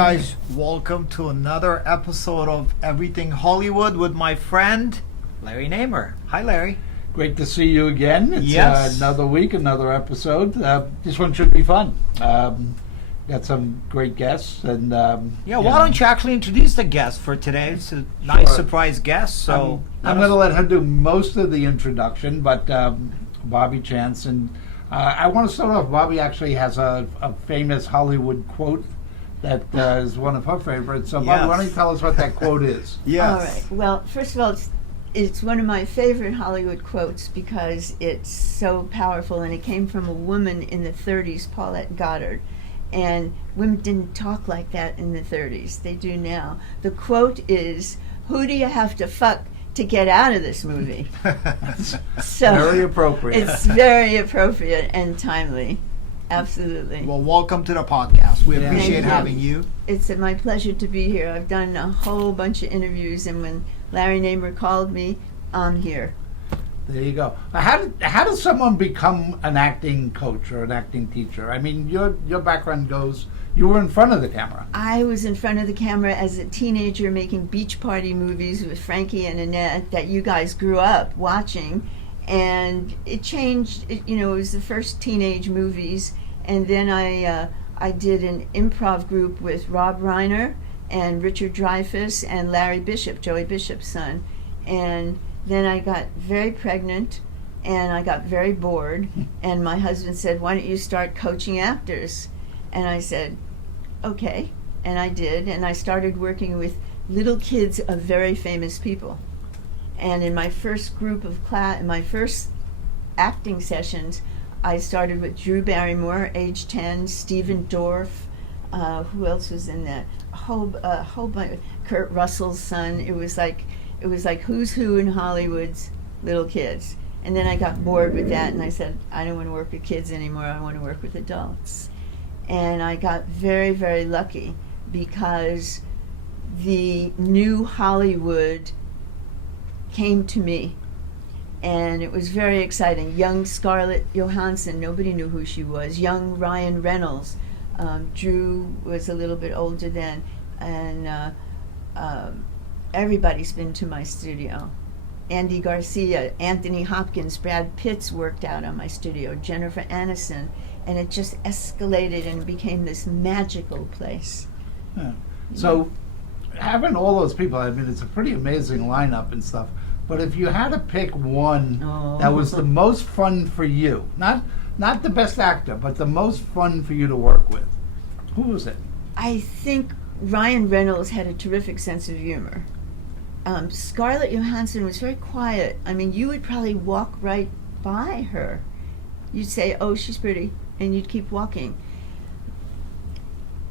guys, welcome to another episode of Everything Hollywood with my friend Larry Namer. Hi, Larry. Great to see you again. It's Yes. Another week, another episode. This one should be fun. Got some great guests, and Why don't you actually introduce the guest for today? It's a nice Sure. surprise guest. So I'm going to let her do most of the introduction, but Bobbie Chance, and I want to start off. Bobbie actually has a famous Hollywood quote that is one of her favorites. So, Bobbie, why don't you tell us what that quote is? Yes. All right. Well, first of all, it's one of my favorite Hollywood quotes because it's so powerful, and it came from a woman in the 30s, Paulette Goddard. And women didn't talk like that in the 30s. They do now. The quote is, "Who do you have to fuck to get out of this movie?" So Very appropriate. it's very appropriate and timely. Absolutely. Well, welcome to the podcast. We Yeah. appreciate Thank you. having you. It's my pleasure to be here. I've done a whole bunch of interviews, and when Larry Namer called me, I'm here. There you go. How does someone become an acting coach or an acting teacher? I mean, your background goes, you were in front of the camera. I was in front of the camera as a teenager making beach party movies with Frankie and Annette that you guys grew up watching, and it changed. It was the first teenage movies, and then I did an improv group with Rob Reiner and Richard Dreyfuss and Larry Bishop, Joey Bishop's son, and then I got very pregnant and I got very bored, and my husband said, "Why don't you start coaching actors?" And I said, "Okay," and I did, and I started working with little kids of very famous people. And in my first group of in my first acting sessions, I started with Drew Barrymore, age 10, Stephen Dorff, who else was in that? A whole bunch. Kurt Russell's son. It was like who's who in Hollywood's little kids. And then I got bored with that, and I said, I don't want to work with kids anymore. I want to work with adults. And I got very, very lucky because the new Hollywood came to me, and it was very exciting. Young Scarlett Johansson, nobody knew who she was. Young Ryan Reynolds. Drew was a little bit older then, and everybody's been to my studio. Andy Garcia, Anthony Hopkins, Brad Pitt's worked out on my studio, Jennifer Aniston, and it just escalated and became this magical place. Yeah. So, having all those people, I mean, it's a pretty amazing lineup and stuff. But if you had to pick one that was the most fun for you, not the best actor, but the most fun for you to work with, who was it? I think Ryan Reynolds had a terrific sense of humor. Scarlett Johansson was very quiet. I mean, you would probably walk right by her. You'd say, "Oh, she's pretty," and you'd keep walking.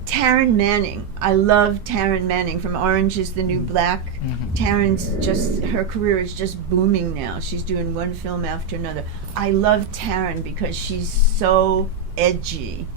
Taryn Manning. I love Taryn Manning from Orange is the New Black. Mm-hmm. Her career is just booming now. She's doing one film after another. I love Taryn because she's so edgy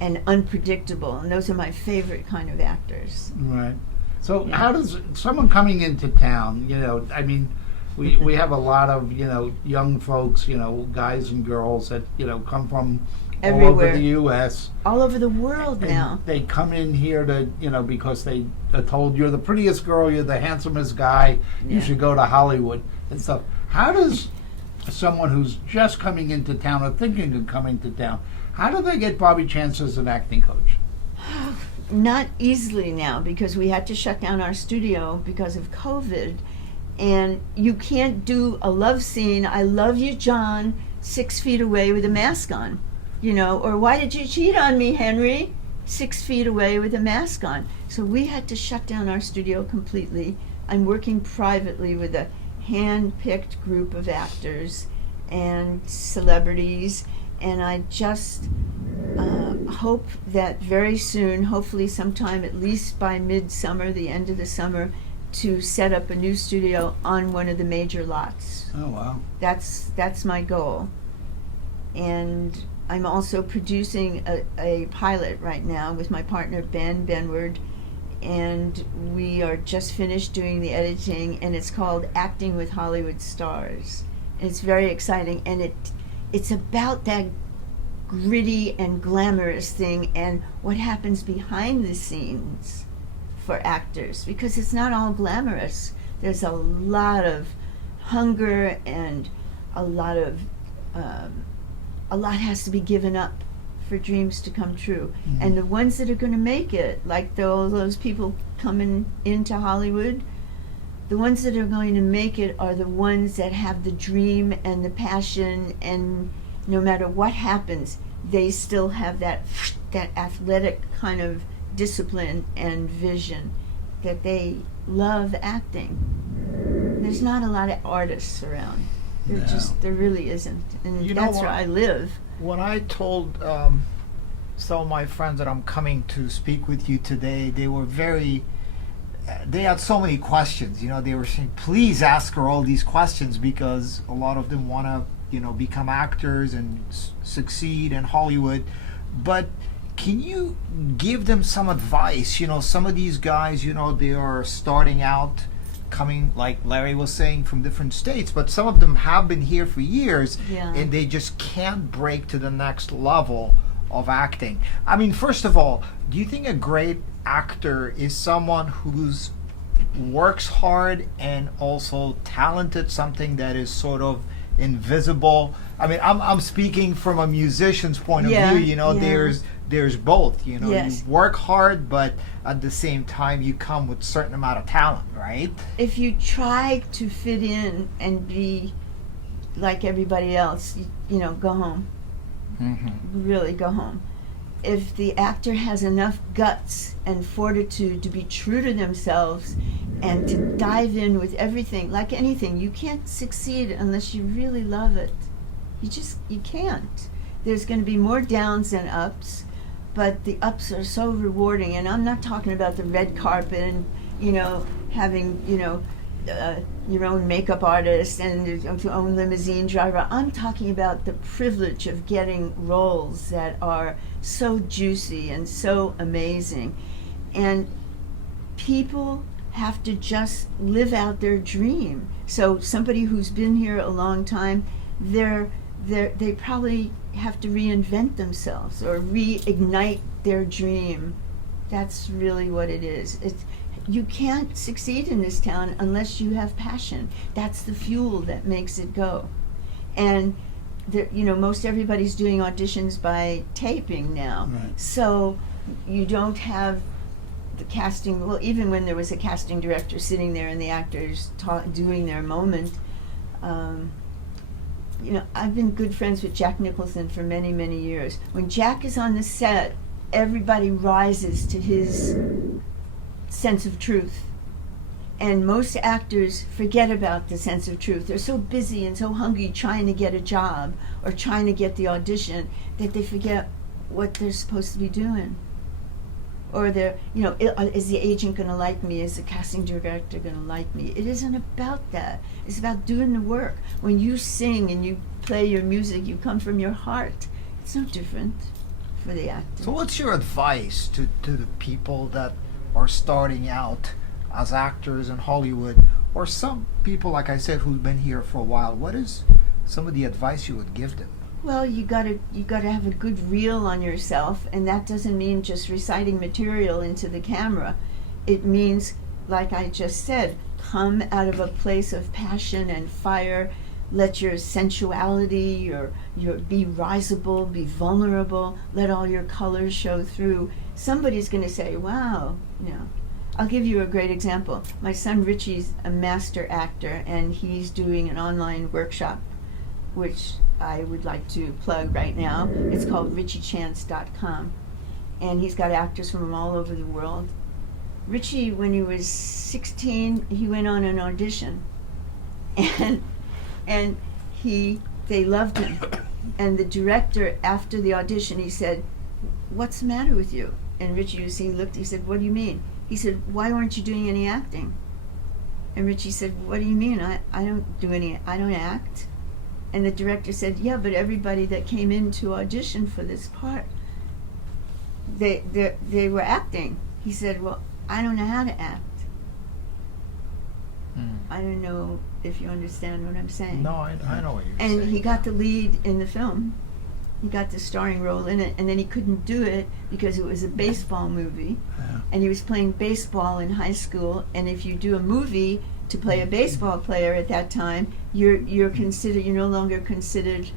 and unpredictable, and those are my favorite kind of actors. Right. So how does someone coming into town, I mean, we have a lot of, young folks, guys and girls that, come from Everywhere. all over the U.S. All over the world and now. They come in here to, because they are told you're the prettiest girl, you're the handsomest guy, you should go to Hollywood and stuff. How does someone who's just coming into town or thinking of coming to town, how do they get Bobbie Chance as an acting coach? Not easily now, because we had to shut down our studio because of COVID, and you can't do a love scene, "I love you, John," 6 feet away with a mask on, or "Why did you cheat on me, Henry?" 6 feet away with a mask on. So we had to shut down our studio completely. I'm working privately with a hand-picked group of actors and celebrities, and I just hope that very soon, hopefully sometime at least by midsummer, the end of the summer, to set up a new studio on one of the major lots. Oh, wow. That's my goal. And I'm also producing a pilot right now with my partner Ben Benward, and we are just finished doing the editing, and it's called Acting with Hollywood Stars. And it's very exciting, and it's about that gritty and glamorous thing and what happens behind the scenes for actors, because it's not all glamorous. There's a lot of hunger and a lot has to be given up for dreams to come true. Mhm. And the ones that are going to make it, like all those people coming into Hollywood, the ones that are going to make it are the ones that have the dream and the passion, and no matter what happens, they still have that athletic kind of discipline and vision, that they love acting. There's not a lot of artists around. There really isn't. And You know that's what? where I live. When I told some of my friends that I'm coming to speak with you today, they were they had so many questions. They were saying, please ask her all these questions, because a lot of them want to, become actors and succeed in Hollywood. But can you give them some advice? Some of these guys, they are starting out, coming, like Larry was saying, from different states, but some of them have been here for years, Yeah. and they just can't break to the next level of acting. I mean, first of all, do you think a great actor is someone who's works hard and also talented, something that is sort of invisible? I mean, I'm speaking from a musician's point of Yeah, view. yeah. There's both. Yes. You work hard, but at the same time you come with a certain amount of talent, right? If you try to fit in and be like everybody else, go home. Mm-hmm. Really go home. If the actor has enough guts and fortitude to be true to themselves and to dive in with everything, like anything, you can't succeed unless you really love it. You can't. There's going to be more downs than ups, but the ups are so rewarding. And I'm not talking about the red carpet and, having, your own makeup artist and your own limousine driver. I'm talking about the privilege of getting roles that are so juicy and so amazing. And people have to just live out their dream. So somebody who's been here a long time, they probably have to reinvent themselves or reignite their dream. That's really what it is. You can't succeed in this town unless you have passion. That's the fuel that makes it go. And most everybody's doing auditions by taping now. Right. So you don't have the casting. Well, even when there was a casting director sitting there and the actors doing their moment. I've been good friends with Jack Nicholson for many, many years. When Jack is on the set, everybody rises to his sense of truth. And most actors forget about the sense of truth. They're so busy and so hungry trying to get a job or trying to get the audition that they forget what they're supposed to be doing. Or is the agent going to like me? Is the casting director going to like me? It isn't about that. It's about doing the work. When you sing and you play your music, you come from your heart. It's no different for the actor. So what's your advice to the people that are starting out as actors in Hollywood, or some people, like I said, who've been here for a while? What is some of the advice you would give them? Well, you gotta have a good reel on yourself, and that doesn't mean just reciting material into the camera. It means, like I just said, come out of a place of passion and fire. Let your sensuality, your be risible, be vulnerable. Let all your colors show through. Somebody's going to say, "Wow," I'll give you a great example. My son Richie's a master actor, and he's doing an online workshop, which I would like to plug right now. It's called RichieChance.com, and he's got actors from all over the world. Richie, when he was 16, he went on an audition, and they loved him. And the director, after the audition, he said, "What's the matter with you?" And Richie, he looked, he said, "What do you mean?" He said, "Why weren't you doing any acting?" And Richie said, "What do you mean? I don't act." And the director said, "Yeah, but everybody that came in to audition for this part, they were acting." He said, "Well, I don't know how to act." I don't know if you understand what I'm saying. No, I know what you're And saying. he got the lead in the film. He got the starring role in it, and then he couldn't do it because it was a baseball movie, Yeah. and he was playing baseball in high school. And if you do a movie to play a baseball player at that time, you're no longer considered.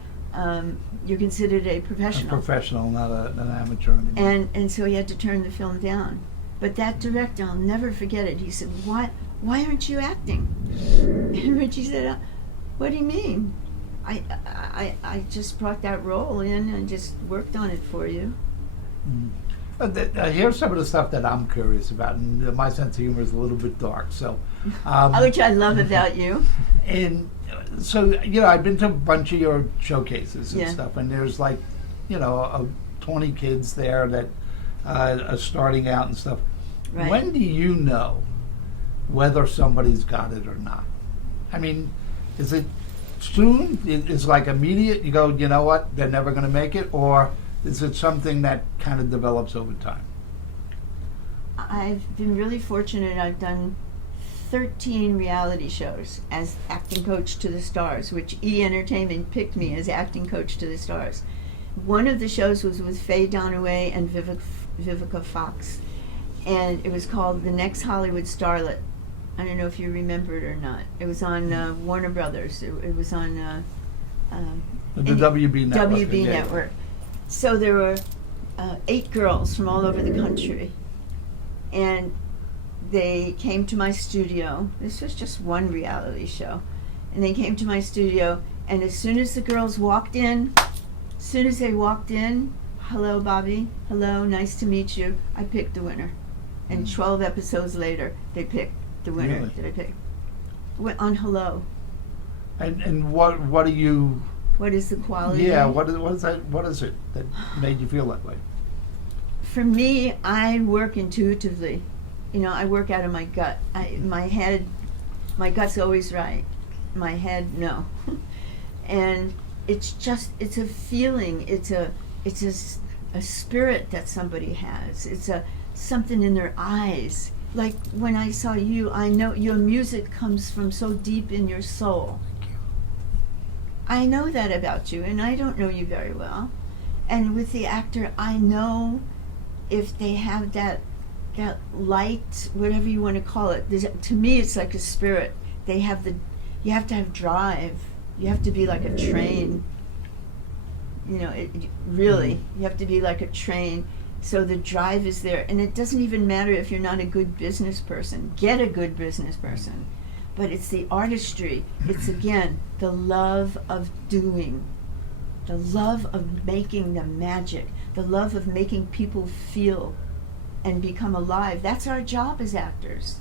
You're considered a A professional. professional, not an amateur anymore. And so he had to turn the film down. But that director, I'll never forget it. He said, "Why aren't you acting?" And Richie said, "What do you mean? I just brought that role in and just worked on it for you." Here's some of the stuff that I'm curious about, and my sense of humor is a little bit dark. So, Which I love about you. and so I've been to a bunch of your showcases and Yeah. stuff, and there's 20 kids there that are starting out and stuff. Right. When do you know whether somebody's got it or not? I mean, is it soon? Is like immediate? You go, you know what? They're never going to make it, or is it something that kind of develops over time? I've been really fortunate. I've done 13 reality shows as acting coach to the stars, which E! Entertainment picked me as acting coach to the stars. One of the shows was with Faye Dunaway and Vivica Fox, and it was called The Next Hollywood Starlet. I don't know if you remember it or not. It was on Warner Brothers. It was on The WB network. WB yeah. network. So there were 8 girls from all over the country, and they came to my studio. This was just one reality show, and they came to my studio. And as soon as the girls walked in, "Hello, Bobbie. Hello, nice to meet you." I picked the winner, and 12 episodes later, they picked the winner Really? that I picked. Went on Hello. And what do you? What is the quality? Yeah, what is that? What is it that made you feel that way? For me, I work intuitively. I work out of my gut. My gut's always right. My head, no. And it's a feeling. It's a spirit that somebody has. It's something in their eyes. Like when I saw you, I know your music comes from so deep in your soul. I know that about you, and I don't know you very well. And with the actor, I know if they have that light, whatever you want to call it. To me, it's like a spirit. You have to have drive. You have to be like a train. Really, you have to be like a train. So the drive is there, and it doesn't even matter if you're not a good business person. Get a good business person. But it's the artistry. It's, again, the love of doing, the love of making the magic, the love of making people feel and become alive. That's our job as actors,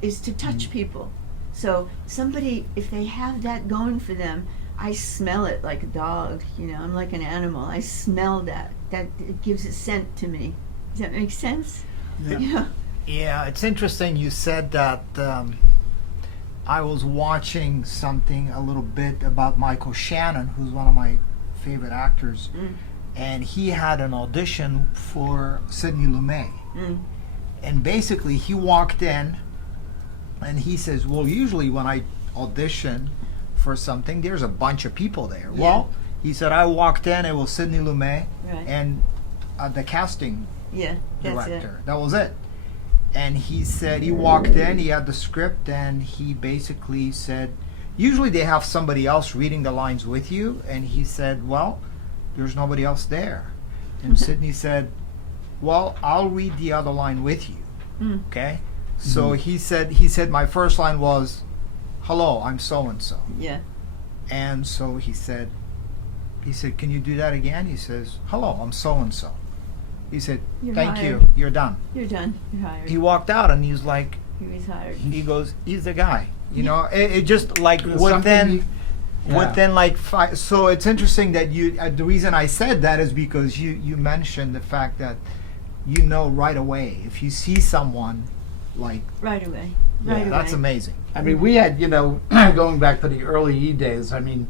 is to touch people. So somebody, if they have that going for them, I smell it like a dog. I'm like an animal. I smell that. That it gives a scent to me. Does that make sense? Yeah. Yeah, it's interesting you said that. I was watching something a little bit about Michael Shannon, who's one of my favorite actors, and he had an audition for Sidney Lumet. And basically he walked in and he says, well, usually when I audition for something, there's a bunch of people there. Yeah. Well, he said, I walked in, it was Sidney Lumet Right. and the casting Yeah, that's director. That was it. And he said he walked in, he had the script, and he basically said, usually they have somebody else reading the lines with you. And he said, well, there's nobody else there. And Sidney said, well, I'll read the other line with you. Okay? So he said my first line was, hello, I'm so-and-so. Yeah. And so he said, can you do that again? He says, hello, I'm so-and-so. He said, You're thank hired. you, you're done. You're done. You're hired. He walked out and he's like, He was hired. he goes, he's the guy. It just like There's within something Yeah. within like five. So it's interesting that you. The reason I said that is because you mentioned the fact that right away if you see someone like Right away. Yeah, Right away. that's amazing. I mean, we had, going back to the early E days, I mean,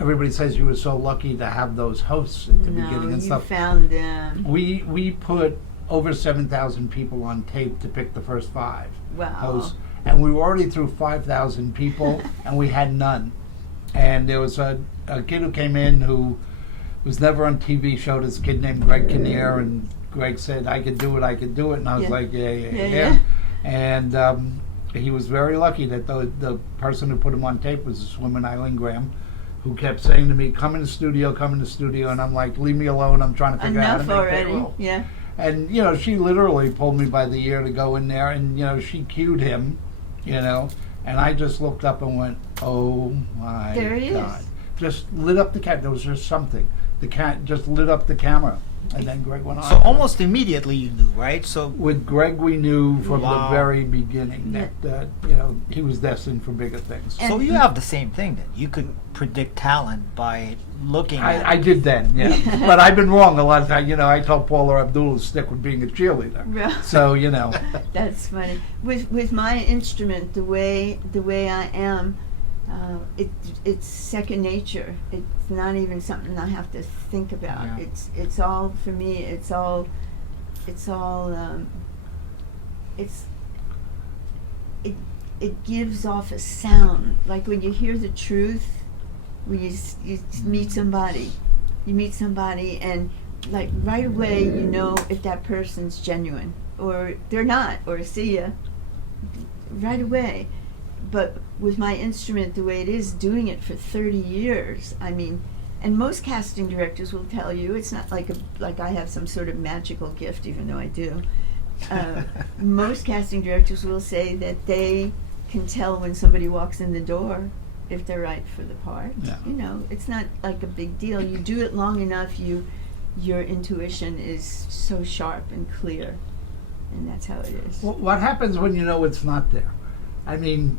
everybody says you were so lucky to have those hosts at the beginning and you stuff. found them. We put over 7,000 people on tape to pick the first 5 Wow. hosts. And we were already through 5,000 people, and we had none. And there was a kid who came in who was never on TV, showed this kid named Greg Kinnear, and Greg said, I could do it, and I was Yeah. like, yeah. Yeah. And he was very lucky that the person who put him on tape was this woman, Eileen Graham, who kept saying to me, come in the studio, and I'm like, leave me alone, I'm trying to figure out how to Enough make already. payroll. Yeah. And, she literally pulled me by the ear to go in there, and, she cued him, and I just looked up and went, oh my There he God. is. Just lit up the cat. There was just something. The cat just lit up the camera. And then Greg went on. So almost immediately you knew, right? So With Greg, we knew from Wow. the very beginning Yeah. that, he was destined for bigger things. And- so you have the same thing then. You could predict talent by looking at I did then, yeah. But I've been wrong a lot of times. I told Paula Abdul to stick with being a cheerleader. Yeah. So, That's funny. With my instrument, the way I am, it's second nature. It's not even something I have to think about. Yeah. It's all for me. It gives off a sound. Like when you hear the truth, when you meet somebody, and like right away you know if that person's genuine or they're not, or see ya right away. But with my instrument, the way it is, doing it for 30 years, I mean, and most casting directors will tell you, it's not like I have some sort of magical gift, even though I do. Most casting directors will say that they can tell when somebody walks in the door if they're right for the part. Yeah. It's not like a big deal. You do it long enough, your intuition is so sharp and clear, and that's how it is. What happens when you know it's not there? I mean,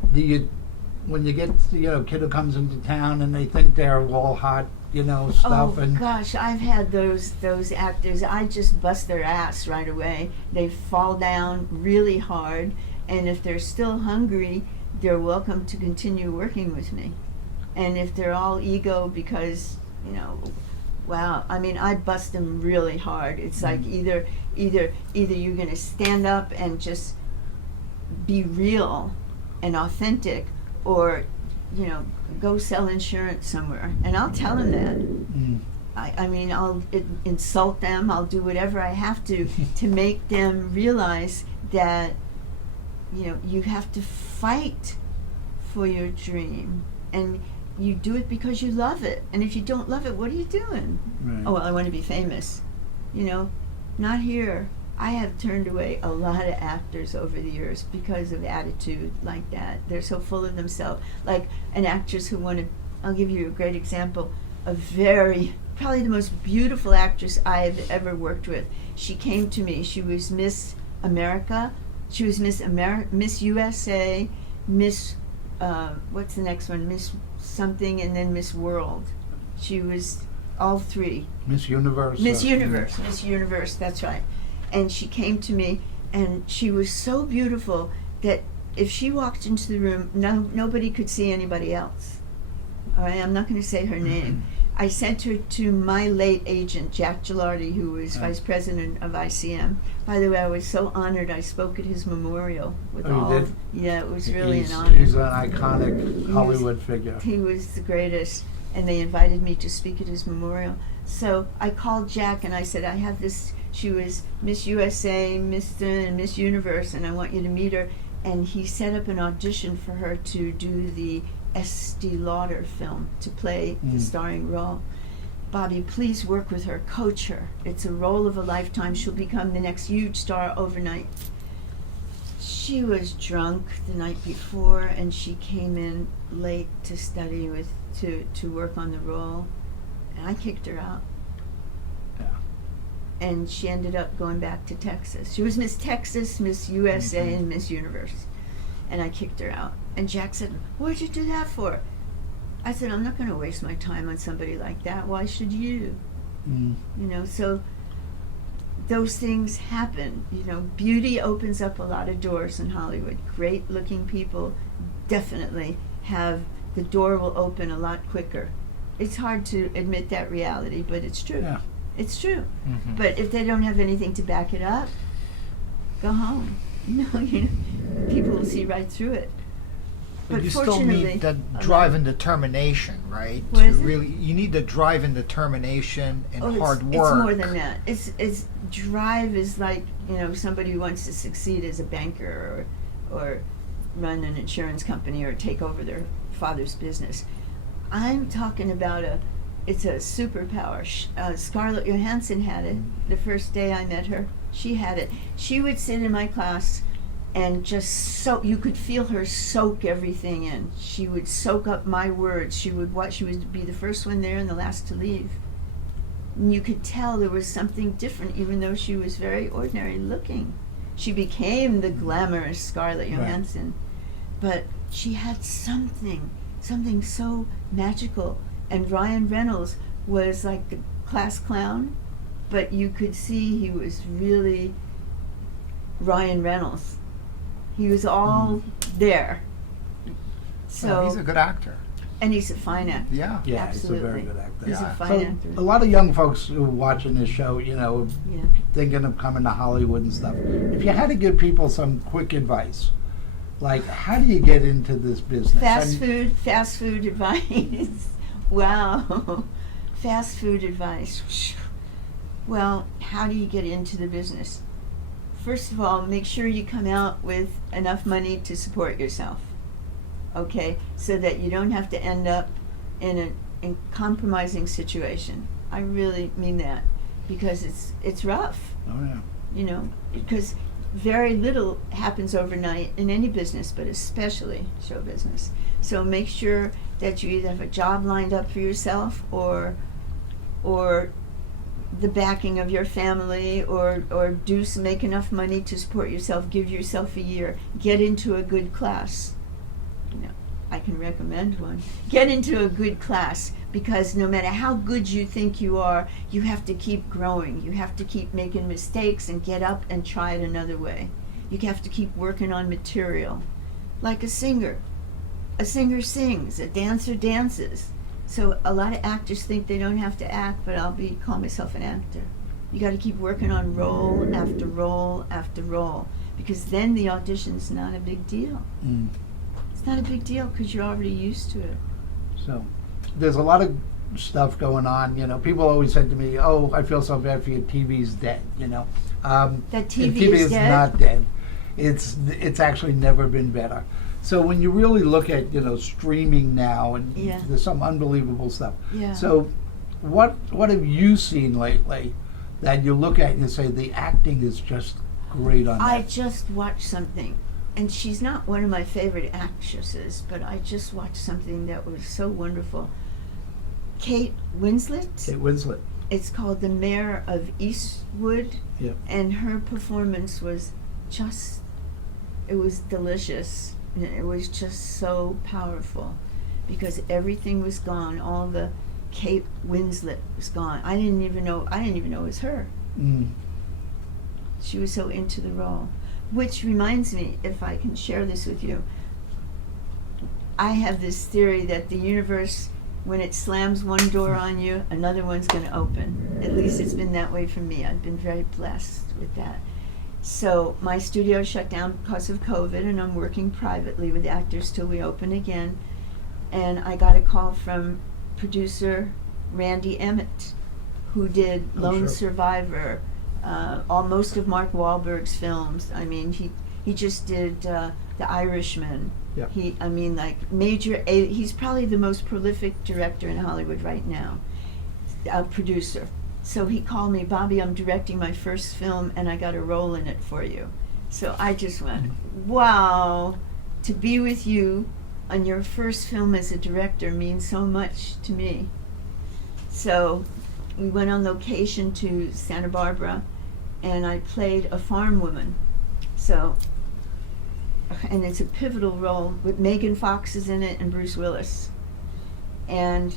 when you get a kid who comes into town and they think they're all hot, stuff, Oh and gosh, I've had those actors. I just bust their ass right away. They fall down really hard, and if they're still hungry, they're welcome to continue working with me. And if they're all ego because wow, I mean, I bust them really hard. It's like either you're gonna stand up and just be real and authentic, or go sell insurance somewhere. And I'll tell them that. I mean, I'll insult them. I'll do whatever I have to make them realize that you have to fight for your dream, and you do it because you love it. And if you don't love it, what are you doing? Right. Oh, well, I want to be famous. Not here. I have turned away a lot of actors over the years because of attitude like that. They're so full of themselves. Like an actress who I'll give you a great example, probably the most beautiful actress I've ever worked with. She came to me. She was Miss America. She was Miss USA, Miss, what's the next one? Miss something, and then Miss World. She was all three. Miss Universe. Miss Universe, that's right. And she came to me, and she was so beautiful that if she walked into the room, nobody could see anybody else. All right, I'm not going to say her name. I sent her to my late agent, Jack Gilardi, who was vice president of ICM. By the way, I was so honored. I spoke at his memorial with Oh, you did? Yeah, it was really He's an honor. an iconic Hollywood figure. He was the greatest, and they invited me to speak at his memorial. So I called Jack and I said, I have this. She was Miss USA, Mr. and Miss Universe, and I want you to meet her. And he set up an audition for her to do the Estee Lauder film, to play the starring role. Bobbie, please work with her, coach her. It's a role of a lifetime. She'll become the next huge star overnight. She was drunk the night before, and she came in late to study to work on the role, and I kicked her out. Yeah. And she ended up going back to Texas. She was Miss Texas, Miss USA, and Miss Universe. And I kicked her out. And Jack said, what'd you do that for? I said, I'm not going to waste my time on somebody like that. Why should you? So those things happen. Beauty opens up a lot of doors in Hollywood. Great looking people definitely the door will open a lot quicker. It's hard to admit that reality, but it's true. Yeah. It's true. Mhm. But if they don't have anything to back it up, go home. People will see right through it. But But you still fortunately, need the a drive lot- and determination, right? What To is it? really, you need the drive and determination and Oh, hard work. It's more than that. It's drive is like, you know, somebody who wants to succeed as a banker or run an insurance company or take over their father's business. I'm talking about it's a superpower. Scarlett Johansson had it the first day I met her. She had it. She would sit in my class and just you could feel her soak everything in. She would soak up my words. She would be the first one there and the last to leave. And you could tell there was something different, even though she was very ordinary looking. She became the glamorous Scarlett Johansson. But she had something so magical. And Ryan Reynolds was like the class clown, but you could see he was really Ryan Reynolds. He was all there. So he's a good actor. and he's a fine actor. Yeah. Yeah, Absolutely. he's a very good actor. He's Yeah. a fine So actor. a lot of young folks who are watching this show, you know, Yeah. thinking of coming to Hollywood and stuff. If you had to give people some quick advice, like how do you get into this business? Fast food advice. Wow. Fast food advice. Well, how do you get into the business? First of all, make sure you come out with enough money to support yourself. Okay? So that you don't have to end up in a compromising situation. I really mean that because it's rough. Oh yeah. You know, because very little happens overnight in any business, but especially show business. So make sure that you either have a job lined up for yourself or the backing of your family or make enough money to support yourself, give yourself a year, get into a good class. You know, I can recommend one. Get into a good class because no matter how good you think you are, you have to keep growing. You have to keep making mistakes and get up and try it another way. You have to keep working on material. Like a singer. A singer sings, a dancer dances. So a lot of actors think they don't have to act, but call myself an actor. You got to keep working on role after role after role because then the audition's not a big deal. Mm. It's not a big deal because you're already used to it. So there's a lot of stuff going on. You know, people always said to me, "Oh, I feel so bad for you. TV's dead." You know, That and TV TV is dead? not dead. It's actually never been better. So when you really look at streaming now, and Yeah. there's some unbelievable stuff. Yeah. So what have you seen lately that you look at and you say the acting is just great on I that? just watched something, and she's not one of my favorite actresses, but I just watched something that was so wonderful. Kate Winslet. Kate Winslet. It's called The Mayor of Eastwood, Yep. and her performance was it was delicious. And it was just so powerful because everything was gone. All the Kate Winslet was gone. I didn't even know it was her. Mm. She was so into the role. Which reminds me, if I can share this with you, I have this theory that the universe, when it slams one door on you, another one's going to open. At least it's been that way for me. I've been very blessed with that. So my studio shut down because of COVID, and I'm working privately with actors till we open again. And I got a call from producer Randy Emmett, who did Lone sure. Survivor, most of Mark Wahlberg's films. I mean, he just did The Irishman. Yep. He's probably the most prolific director in Hollywood right now, producer. So he called me, "Bobbie, I'm directing my first film and I got a role in it for you." So I just went, wow, to be with you on your first film as a director means so much to me. So we went on location to Santa Barbara and I played a farm woman. So, and it's a pivotal role with Megan Fox is in it and Bruce Willis. And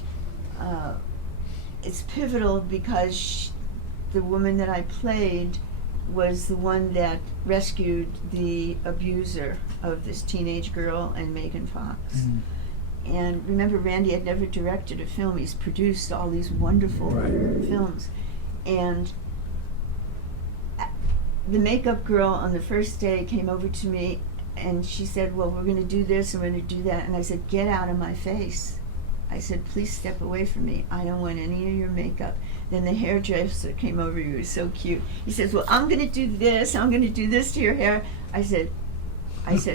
it's pivotal because the woman that I played was the one that rescued the abuser of this teenage girl and Megan Fox. Mm. And remember, Randy had never directed a film. He's produced all these wonderful films. And the makeup girl on the first day came over to me and she said, well, we're going to do this and we're going to do that. And I said, get out of my face. I said, please step away from me. I don't want any of your makeup. Then the hairdresser came over. He was so cute. He says, well, I'm going to do this. I'm going to do this to your hair. I said,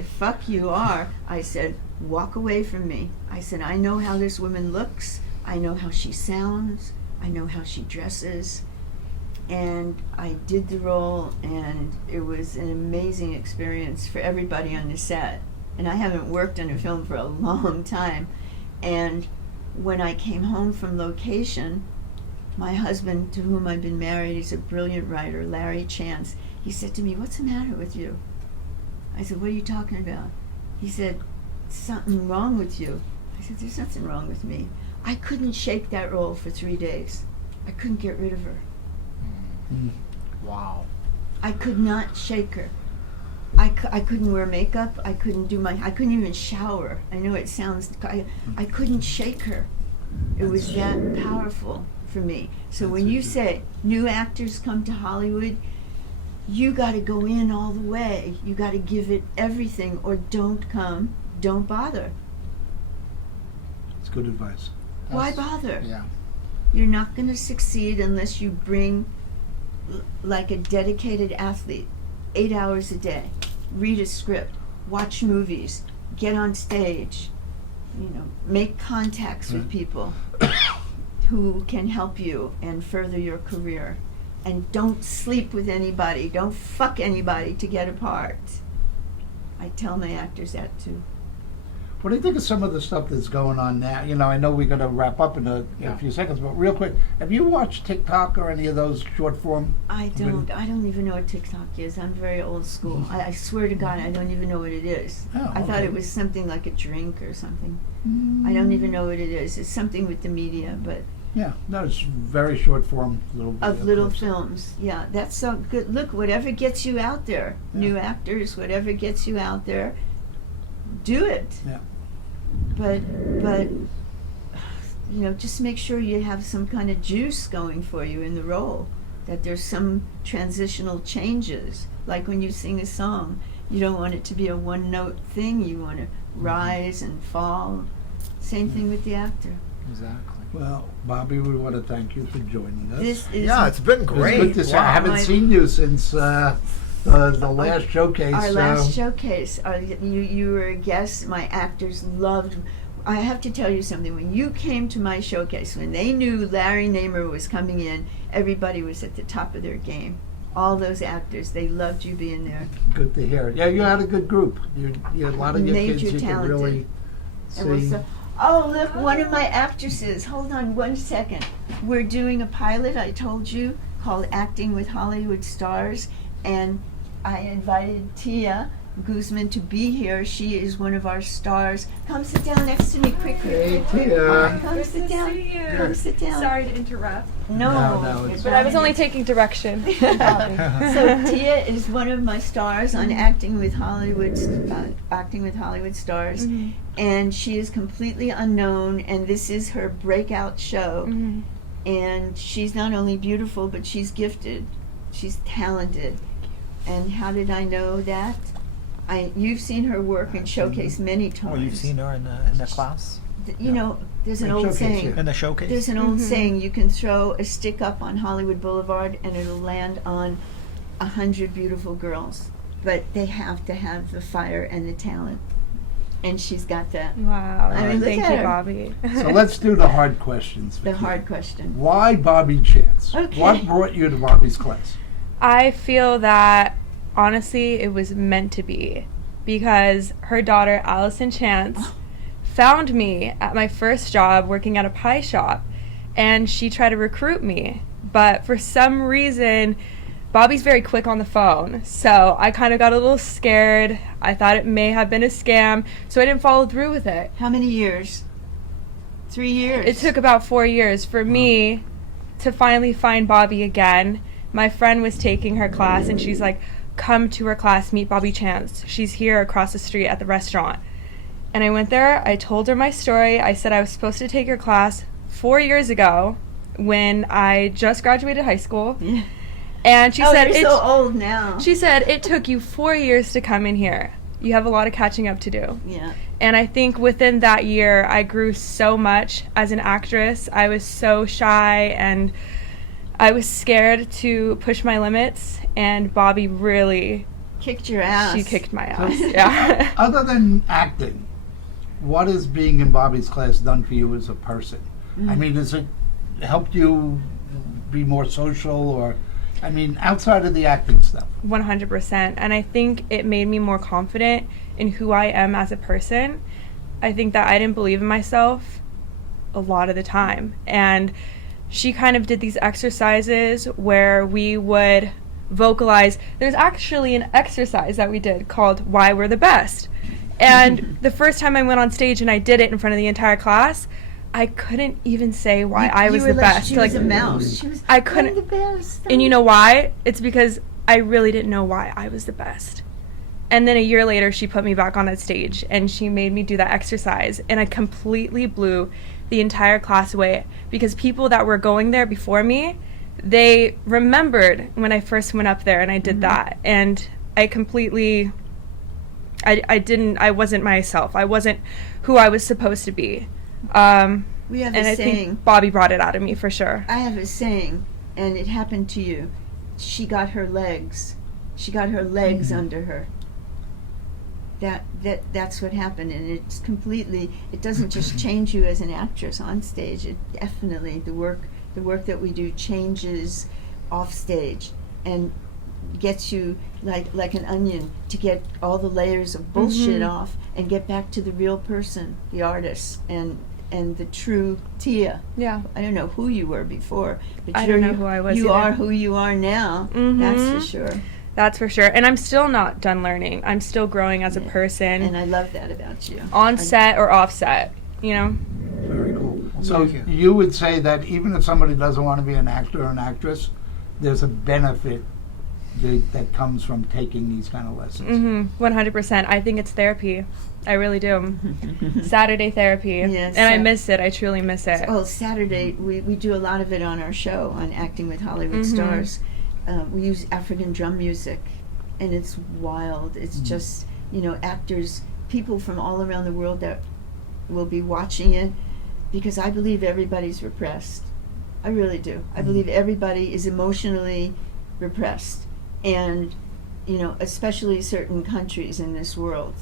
fuck you are. I said, walk away from me. I said, I know how this woman looks. I know how she sounds. I know how she dresses. And I did the role, and it was an amazing experience for everybody on the set. And I haven't worked on a film for a long time. And when I came home from location, my husband, to whom I've been married, he's a brilliant writer, Larry Chance, he said to me, what's the matter with you? I said, what are you talking about? He said, something wrong with you. I said, there's nothing wrong with me. I couldn't shake that role for 3 days. I couldn't get rid of her. Wow. I could not shake her. I couldn't wear makeup. I couldn't even shower. I know it sounds, I couldn't shake her. It was that powerful for me. So when you say new actors come to Hollywood, you got to go in all the way. You got to give it everything, or don't come, don't bother. It's good advice. Why bother? Yeah. You're not going to succeed unless you bring like a dedicated athlete, 8 hours a day, read a script, watch movies, get on stage, make contacts with people who can help you and further your career. And don't sleep with anybody, don't fuck anybody to get a part. I tell my actors that too. What do you think of some of the stuff that's going on now? I know we're going to wrap up in a few seconds, but real quick, have you watched TikTok or any of those short form? I don't even know what TikTok is. I'm very old school. I swear to God, I don't even know what it is. Oh, I thought okay. it was something like a drink or something. I don't even know what it is. It's something with the media, but Yeah, no, it's very short form. little films. Yeah, that's so good. Look, whatever gets you out there, new actors, whatever gets you out there, do it. Yeah. But just make sure you have some kind of juice going for you in the role, that there's some transitional changes. Like when you sing a song, you don't want it to be a one note thing. You want to rise and fall. Same thing with the actor. Exactly. Well, Bobbie, we want to thank you for joining us. This is Yeah, it's been great. It's good to see. I haven't My- seen you since the last showcase. our last showcase. You were a guest. My actors loved. I have to tell you something. When you came to my showcase, when they knew Larry Namer was coming in, everybody was at the top of their game. All those actors, they loved you being there. Good to hear. Yeah, you had a good group. You had a lot of good Major kids you could talented. really And we're see. so, oh, look, one of my actresses. Hold on 1 second. We're doing a pilot, I told you, called Acting with Hollywood Stars, and I invited Tia Guzman to be here. She is one of our stars. Come sit down next to me quickly. Hey, Tia. Come sit down. See you. Come sit down. Sorry to interrupt, No, it's- but I was only taking direction. So Tia is one of my stars on Acting with Hollywood Stars, Mhm. and she is completely unknown, and this is her breakout show. Mhm. And she's not only beautiful, but she's gifted. She's talented. And how did I know that? You've seen her work and showcase many times. Well, you've seen her in the class, There's an And old showcase, saying. yeah. in the showcase. There's an old Mhm. saying, you can throw a stick up on Hollywood Boulevard and it'll land on 100 beautiful girls. But they have to have the fire and the talent. And she's got that. Wow. I mean, look Thank at you, her. Bobbie. So let's do the hard questions. The with hard you. question. Why Bobbie Chance? Okay. What brought you to Bobbie's class? I feel that honestly it was meant to be, because her daughter Allison Chance found me at my first job working at a pie shop, and she tried to recruit me, but for some reason Bobbie's very quick on the phone, so I kind of got a little scared. I thought it may have been a scam, so I didn't follow through with it. How many years? 3 years. It took about 4 years for me to finally find Bobbie again. My friend was taking her class, and she's like, come to her class, meet Bobbie Chance. She's here across the street at the restaurant. And I went there, I told her my story. I said I was supposed to take her class 4 years ago when I just graduated high school. Yeah. And she said, you're so old now. she said, it took you 4 years to come in here. You have a lot of catching up to do. Yeah. And I think within that year, I grew so much as an actress. I was so shy and I was scared to push my limits. And Bobbie really, Kicked your ass. she kicked my ass. Yeah. Other than acting, what has being in Bobbie's class done for you as a person? I mean, has it helped you be more social, or, I mean, outside of the acting stuff? 100%. And I think it made me more confident in who I am as a person. I think that I didn't believe in myself a lot of the time. And she kind of did these exercises where we would vocalize. There's actually an exercise that we did called Why We're the Best. And the first time I went on stage and I did it in front of the entire class, I couldn't even say why I was the best. She was a mouse. She was I couldn't. I'm the best. And you know why? It's because I really didn't know why I was the best. And then a year later, she put me back on that stage and she made me do that exercise. And I completely blew the entire class away because people that were going there before me, they remembered when I first went up there and I did that. And I completely, I wasn't myself. I wasn't who I was supposed to be. We have And a I saying. think Bobbie brought it out of me for sure. I have a saying, and it happened to you. She got her legs. She got her legs under her. That's what happened, and it's completely. It doesn't just change you as an actress on stage. It definitely the work that we do changes off stage, and gets you like an onion to get all the layers of bullshit off and get back to the real person, the artist, and the true Tia. Yeah. I don't know who you were before, but I don't know who I was You either. are who you are now. That's for sure. That's for sure. And I'm still not done learning. I'm still growing as a person. And I love that about you. On set or off set, you know? Very cool. So Thank you would say that even if somebody doesn't want to be an actor or an actress, there's a benefit that comes from taking these kind of lessons. 100%. I think it's therapy. I really do. Saturday therapy. Yes, And I miss it. I truly miss it. Well, Saturday, we do a lot of it on our show, on Acting with Hollywood Stars. We use African drum music, and it's wild. It's just, actors, people from all around the world that will be watching it, because I believe everybody's repressed. I really do. I believe everybody is emotionally repressed. And, especially certain countries in this world,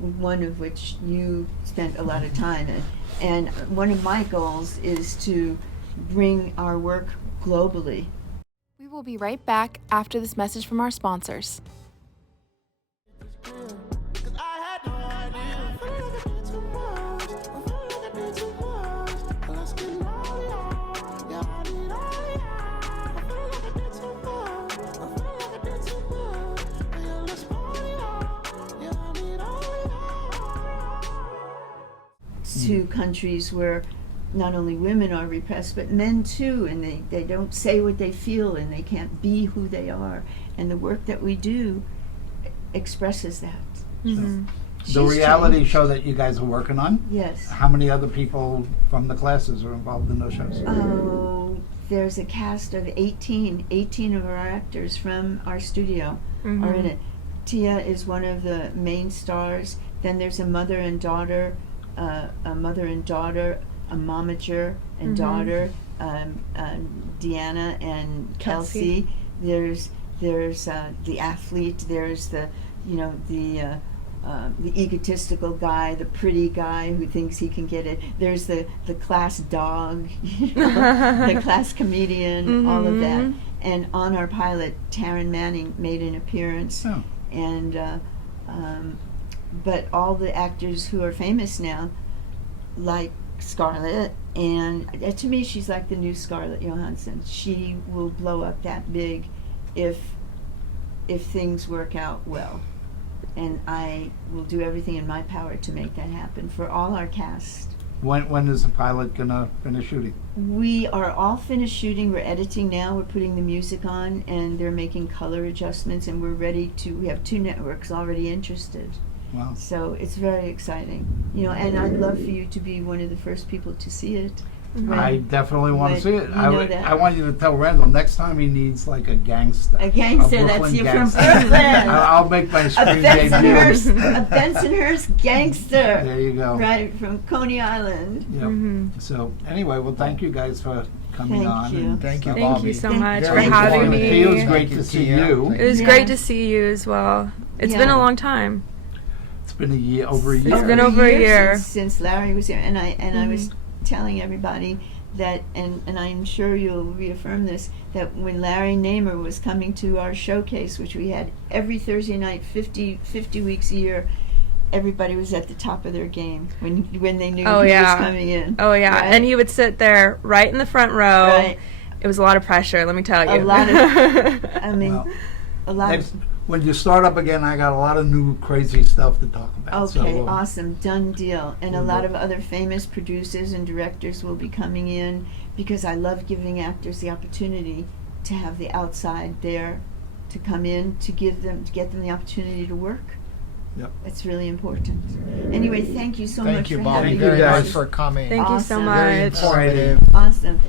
one of which you spent a lot of time in. And one of my goals is to bring our work globally. We will be right back after this message from our sponsors. To countries where not only women are repressed, but men too, and they don't say what they feel, and they can't be who they are. And the work that we do expresses that. The She's reality changed. show that you guys are working on, Yes. how many other people from the classes are involved in those shows? Oh, there's a cast of 18 of our actors from our studio are in it. Tia is one of the main stars. Then there's a mother and daughter, a momager and daughter, Deanna and Kelsey. There's the athlete. There's the egotistical guy, the pretty guy who thinks he can get it. There's the class dog, the class comedian, all of that. And on our pilot, Taryn Manning made an appearance. Oh. And but all the actors who are famous now, like Scarlett, and to me she's like the new Scarlett Johansson. She will blow up that big if things work out well. And I will do everything in my power to make that happen for all our cast. When is the pilot gonna finish shooting? We are all finished shooting. We're editing now. We're putting the music on, and they're making color adjustments, and we're ready to. We have 2 networks already interested, Wow. So it's very exciting, and I'd love for you to be one of the first people to see it. I definitely want to But see it. you know that. I want you to tell Randall next time he needs like a gangster. A gangster, that's Brooklyn you from gangster. Brooklyn. I'll make my A screen Bensonhurst, debut. a Bensonhurst gangster. There you go. Right, from Coney Island. Yep. So anyway, well, thank you guys for coming Thank on. you. And Thank you, stuff. Thank Bobby. you so Thank- much Very for having informative me. to you. It was great Thank you to to see you. you. It was Yeah. great to see you as well. It's been Yeah. a long time. It's been a year, over a year. It's been over a year. Since Larry was here, and I was telling everybody that, and I'm sure you'll reaffirm this, that when Larry Namer was coming to our showcase, which we had every Thursday night, 50 weeks a year, everybody was at the top of their game when they knew Oh, he yeah. was coming in. Oh yeah, Right? and he would sit there right in the front row. Right. It was a lot of pressure, let me tell you. A lot of, I mean, Well, a lot Next, of. when you start up again, I got a lot of new crazy stuff to talk about. Okay, so, awesome, done deal. And a we'll lot go. of other famous producers and directors will be coming in, because I love giving actors the opportunity to have the outside there, to come in, to get them the opportunity to work. Yep. It's really important. Anyway, thank you so much Thank you, for Bobby, having Thank very you, much guys. for coming. Thank you so Awesome. Very much. informative. Awesome.